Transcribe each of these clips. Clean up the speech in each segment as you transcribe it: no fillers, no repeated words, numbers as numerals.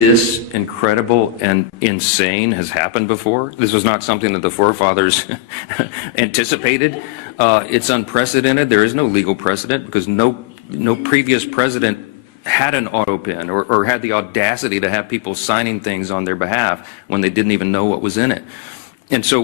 This incredible and insane has happened before. This was not something that the forefathers anticipated. It's unprecedented. There is no legal precedent because no previous president had an auto pen or had the audacity to have people signing things on their behalf when they didn't even know what was in it. And so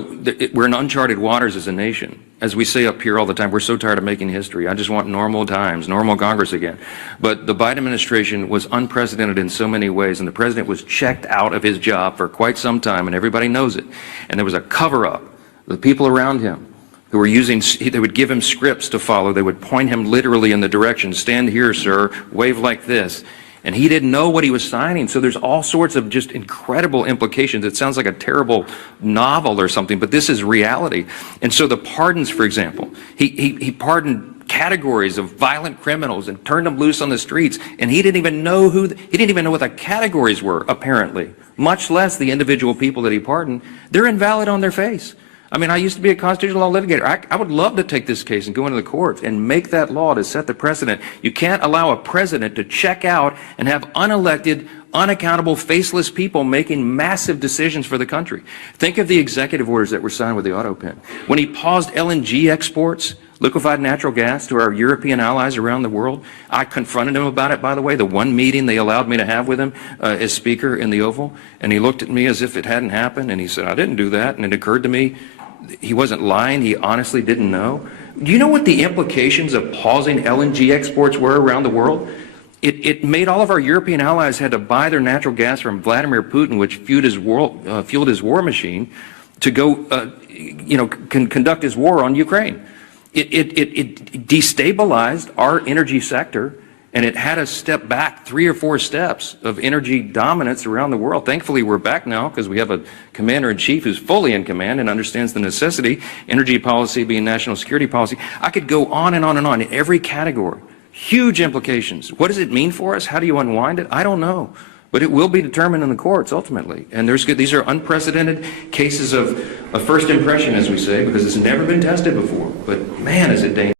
we're in uncharted waters as a nation. As we say up here all the time, we're so tired of making history. I just want normal times, normal Congress again. But the Biden administration was unprecedented in so many ways, and the president was checked out of his job for quite some time, and everybody knows it. And there was a cover-up. The people around him who were they would give him scripts to follow. They would point him literally in the direction, stand here, sir, wave like this. And he didn't know what he was signing. So there's all sorts of just incredible implications. It sounds like a terrible novel or something, but this is reality. And so the pardons, for example, he pardoned categories of violent criminals and turned them loose on the streets. And he didn't even know he didn't even know what the categories were, apparently, much less the individual people that he pardoned. They're invalid on their face. I mean, I used to be a constitutional law litigator. I would love to take this case and go into the courts and make that law to set the precedent. You can't allow a president to check out and have unelected, unaccountable, faceless people making massive decisions for the country. Think of the executive orders that were signed with the auto pen. When he paused LNG exports, liquefied natural gas, to our European allies around the world, I confronted him about it, by the way, the one meeting they allowed me to have with him as Speaker in the Oval. And he looked at me as if it hadn't happened, and he said, I didn't do that. And it occurred to me, he wasn't lying. He honestly didn't know. Do you know what the implications of pausing LNG exports were around the world? It made all of our European allies had to buy their natural gas from Vladimir Putin, which fueled his war machine, to go, conduct his war on Ukraine. It destabilized our energy sector, and it had us step back 3 or 4 steps of energy dominance around the world. Thankfully, we're back now because we have a commander-in-chief who's fully in command and understands the necessity, energy policy being national security policy. I could go on and on and on in every category. Huge implications. What does it mean for us? How do you unwind it? I don't know. But it will be determined in the courts ultimately. And these are unprecedented cases of first impression, as we say, because it's never been tested before. But man, is it dangerous.